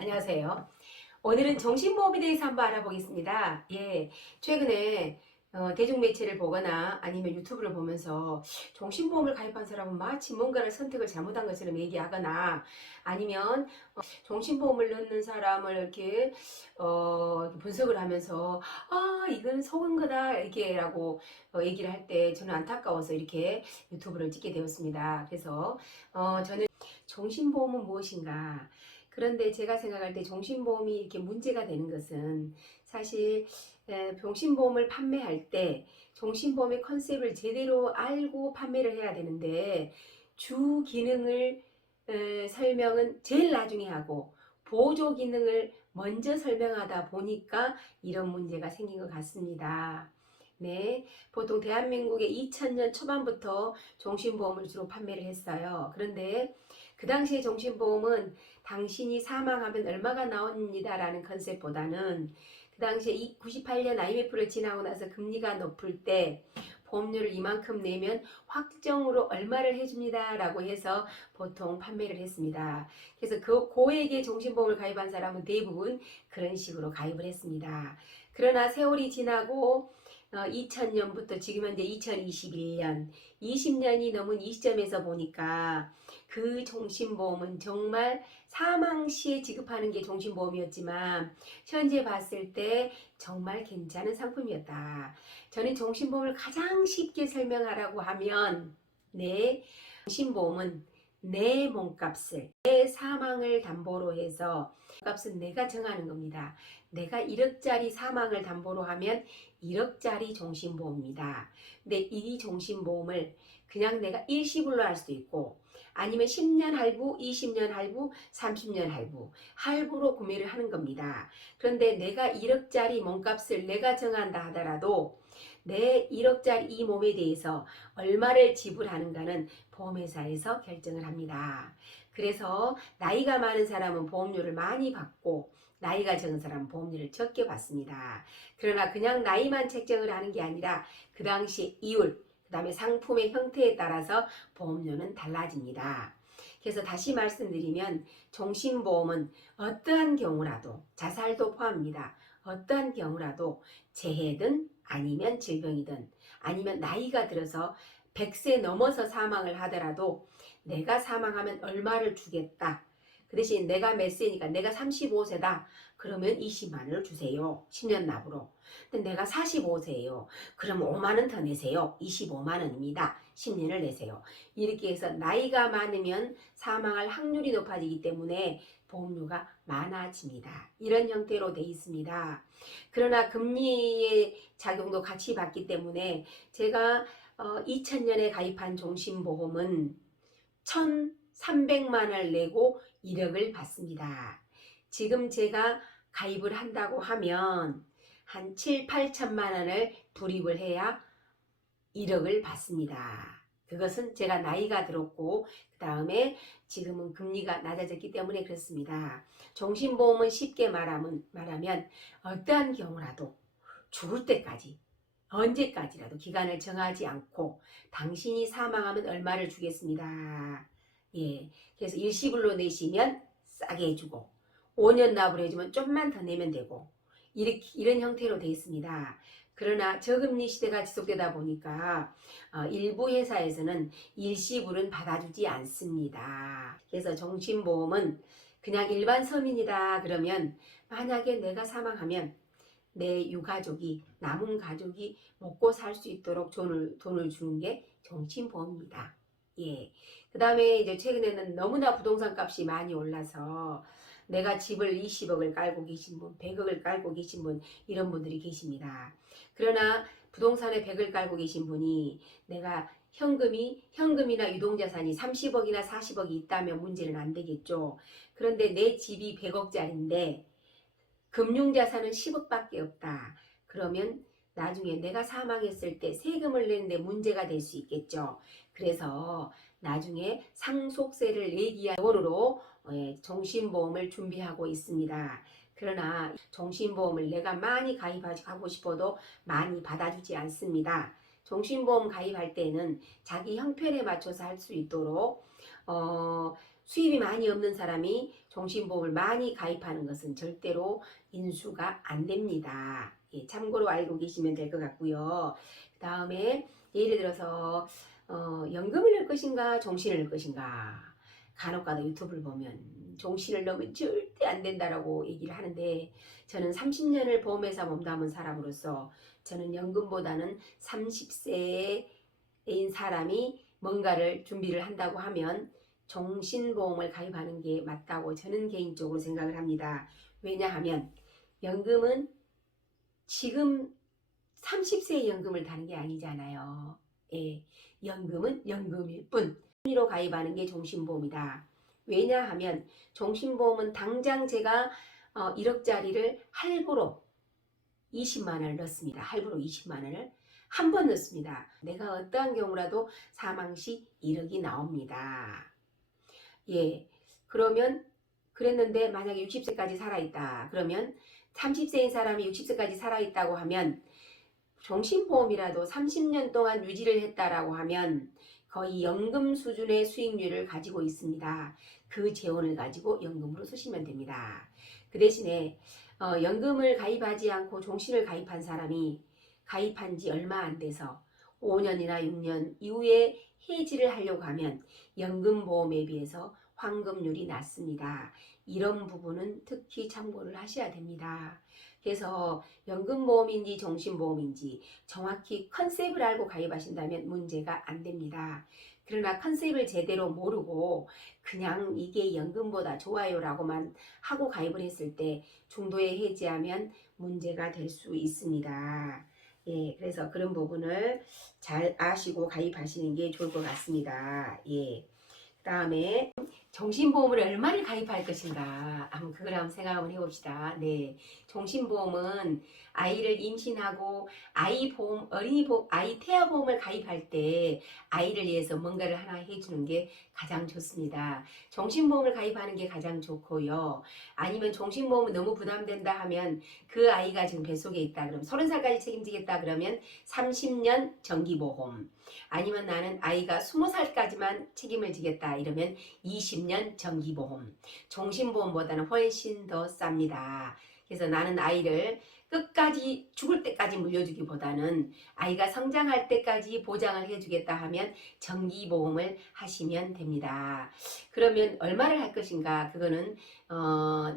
안녕하세요. 오늘은 정신보험에 대해서 한번 알아보겠습니다. 최근에 대중매체를 보거나 아니면 유튜브를 보면서 정신보험을 가입한 사람은 마치 뭔가를 선택을 잘못한 것처럼 얘기하거나 아니면 정신보험을 넣는 사람을 이렇게 분석을 하면서 이건 속은 거다 이렇게라고 얘기를 할 때 저는 안타까워서 이렇게 유튜브를 찍게 되었습니다. 그래서 저는 정신보험은 무엇인가? 그런데 제가 생각할 때 정신보험이 이렇게 문제가 되는 것은 사실 정신보험을 판매할 때 정신보험의 컨셉을 제대로 알고 판매를 해야 되는데 주 기능을 설명은 제일 나중에 하고 보조 기능을 먼저 설명하다 보니까 이런 문제가 생긴 것 같습니다. 네, 보통 대한민국의 2000년 초반부터 정신보험을 주로 판매를 했어요. 그런데 그 당시에 정신보험은 당신이 사망하면 얼마가 나옵니다라는 컨셉보다는 그 당시에 98년 IMF를 지나고 나서 금리가 높을 때 보험료를 이만큼 내면 확정으로 얼마를 해줍니다라고 해서 보통 판매를 했습니다. 그래서 고액의 정신보험을 가입한 사람은 대부분 그런 식으로 가입을 했습니다. 그러나 세월이 지나고 2000년부터 지금 현재 2021년 20년이 넘은 이 시점에서 보니까 그 정신보험은 정말 사망 시에 지급하는 게 정신보험이었지만 현재 봤을 때 정말 괜찮은 상품이었다. 저는 정신보험을 가장 쉽게 설명하라고 하면 정신보험은 내 몸값을 내 사망을 담보로 해서 값은 내가 정하는 겁니다. 내가 1억짜리 사망을 담보로 하면 1억짜리 정신보험입니다. 근데 이 정신보험을 그냥 내가 일시불로 할 수도 있고 아니면 10년 할부, 20년 할부, 30년 할부로 구매를 하는 겁니다. 그런데 내가 1억짜리 몸값을 내가 정한다 하더라도 내 1억짜리 이 몸에 대해서 얼마를 지불하는가는 보험회사에서 결정을 합니다. 그래서 나이가 많은 사람은 보험료를 많이 받고 나이가 적은 사람은 보험료를 적게 받습니다. 그러나 그냥 나이만 책정을 하는 게 아니라 그 당시 이율, 그 다음에 상품의 형태에 따라서 보험료는 달라집니다. 그래서 다시 말씀드리면 정신보험은 어떠한 경우라도 자살도 포함입니다. 어떠한 경우라도 재해든 아니면 질병이든 아니면 나이가 들어서 100세 넘어서 사망을 하더라도 내가 사망하면 얼마를 주겠다. 그 대신 내가 몇 세니까 내가 35세다. 그러면 20만 원을 주세요. 10년 납으로. 근데 내가 45세예요. 그럼 5만 원 더 내세요. 25만 원입니다. 10년을 내세요. 이렇게 해서 나이가 많으면 사망할 확률이 높아지기 때문에 보험료가 많아집니다. 이런 형태로 되어 있습니다. 그러나 금리의 작용도 같이 받기 때문에 제가 2000년에 가입한 정신보험은 1,300만 원을 내고 1억을 받습니다. 지금 제가 가입을 한다고 하면 한 7, 8천만 원을 불입을 해야 1억을 받습니다. 그것은 제가 나이가 들었고 그 다음에 지금은 금리가 낮아졌기 때문에 그렇습니다. 정신보험은 쉽게 말하면 어떠한 경우라도 죽을 때까지 언제까지라도 기간을 정하지 않고 당신이 사망하면 얼마를 주겠습니다. 그래서 일시불로 내시면 싸게 해주고 5년 납으로 해주면 좀만 더 내면 되고 이런 형태로 되어 있습니다. 그러나 저금리 시대가 지속되다 보니까 일부 회사에서는 일시불은 받아주지 않습니다. 그래서 정신보험은 그냥 일반 서민이다 그러면 만약에 내가 사망하면 내 유가족이 남은 가족이 먹고 살 수 있도록 돈을 주는 게 정신보험입니다. 그 다음에 이제 최근에는 너무나 부동산 값이 많이 올라서 내가 집을 20억을 깔고 계신 분, 100억을 깔고 계신 분, 이런 분들이 계십니다. 그러나 부동산에 100을 깔고 계신 분이 내가 현금이나 유동자산이 30억이나 40억이 있다면 문제는 안 되겠죠. 그런데 내 집이 100억짜리인데 금융자산은 10억밖에 없다. 그러면 나중에 내가 사망했을 때 세금을 내는데 문제가 될 수 있겠죠. 그래서 나중에 상속세를 내기 위한 원으로 정신보험을 준비하고 있습니다. 그러나 정신보험을 내가 많이 가입하고 싶어도 많이 받아주지 않습니다. 정신보험 가입할 때는 자기 형편에 맞춰서 할 수 있도록 수입이 많이 없는 사람이 종신보험을 많이 가입하는 것은 절대로 인수가 안 됩니다. 예, 참고로 알고 계시면 될 것 같고요. 그 다음에 예를 들어서 연금을 넣을 것인가 종신을 넣을 것인가, 간혹가다 유튜브를 보면 종신을 넣으면 절대 안 된다라고 얘기를 하는데, 저는 30년을 보험회사 몸담은 사람으로서 저는 연금보다는 30세인 사람이 뭔가를 준비를 한다고 하면 종신보험을 가입하는 게 맞다고 저는 개인적으로 생각을 합니다. 왜냐하면 연금은 지금 30세의 연금을 다는 게 아니잖아요. 예, 연금은 연금일 뿐. 로 가입하는 게 종신보험이다. 왜냐하면 종신보험은 당장 제가 1억짜리를 할부로 20만 원을 넣습니다. 할부로 20만 원을 한 번 넣습니다. 내가 어떠한 경우라도 사망 시 1억이 나옵니다. 예, 그러면 그랬는데 만약에 60세까지 살아있다. 그러면 30세인 사람이 60세까지 살아있다고 하면 종신보험이라도 30년 동안 유지를 했다라고 하면 거의 연금 수준의 수익률을 가지고 있습니다. 그 재원을 가지고 연금으로 쓰시면 됩니다. 그 대신에 연금을 가입하지 않고 종신을 가입한 사람이 가입한 지 얼마 안 돼서 5년이나 6년 이후에 해지를 하려고 하면 연금보험에 비해서 환급률이 낮습니다. 이런 부분은 특히 참고를 하셔야 됩니다. 그래서 연금보험인지 종신보험인지 정확히 컨셉을 알고 가입하신다면 문제가 안 됩니다. 그러나 컨셉을 제대로 모르고 그냥 이게 연금보다 좋아요라고만 하고 가입을 했을 때 중도에 해지하면 문제가 될 수 있습니다. 예, 그래서 그런 부분을 잘 아시고 가입하시는 게 좋을 것 같습니다. 예. 그 다음에 종신보험을 얼마를 가입할 것인가, 그걸 한번 생각 한번 해봅시다. 네, 종신보험은 아이를 임신하고 아이보험, 어린이보험, 아이 태아보험을 가입할 때 아이를 위해서 뭔가를 하나 해주는 게 가장 좋습니다. 종신보험을 가입하는 게 가장 좋고요. 아니면 종신보험은 너무 부담된다 하면 그 아이가 지금 뱃속에 있다 그러면 30살까지 책임지겠다 그러면 30년 정기보험, 아니면 나는 아이가 20살까지만 책임을 지겠다 이러면 20년 정기보험, 종신보험보다는 훨씬 더 쌉니다. 그래서 나는 아이를 끝까지 죽을 때까지 물려주기보다는 아이가 성장할 때까지 보장을 해주겠다 하면 정기보험을 하시면 됩니다. 그러면 얼마를 할 것인가, 그거는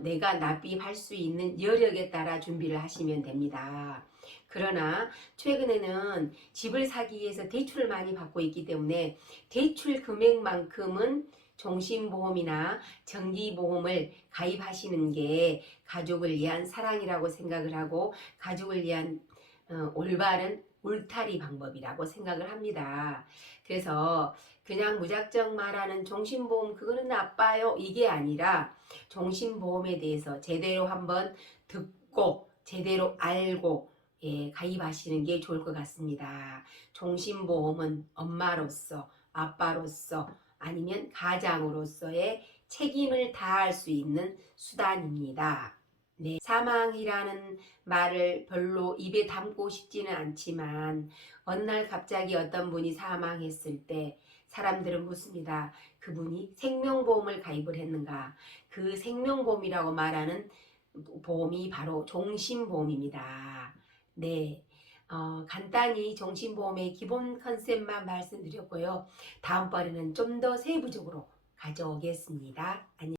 내가 납입할 수 있는 여력에 따라 준비를 하시면 됩니다. 그러나 최근에는 집을 사기 위해서 대출을 많이 받고 있기 때문에 대출 금액만큼은 종신보험이나 정기보험을 가입하시는 게 가족을 위한 사랑이라고 생각을 하고 가족을 위한 올바른 울타리 방법이라고 생각을 합니다. 그래서 그냥 무작정 말하는 종신보험 그거는 나빠요 이게 아니라 종신보험에 대해서 제대로 한번 듣고 제대로 알고 가입하시는 게 좋을 것 같습니다. 종신보험은 엄마로서 아빠로서 아니면 가장으로서의 책임을 다할 수 있는 수단입니다. 네, 사망이라는 말을 별로 입에 담고 싶지는 않지만 어느 날 갑자기 어떤 분이 사망했을 때 사람들은 묻습니다. 그분이 생명보험을 가입을 했는가? 그 생명보험이라고 말하는 보험이 바로 종신보험입니다. 네, 간단히 종신보험의 기본 컨셉만 말씀드렸고요. 다음번에는 좀 더 세부적으로 가져오겠습니다. 안녕.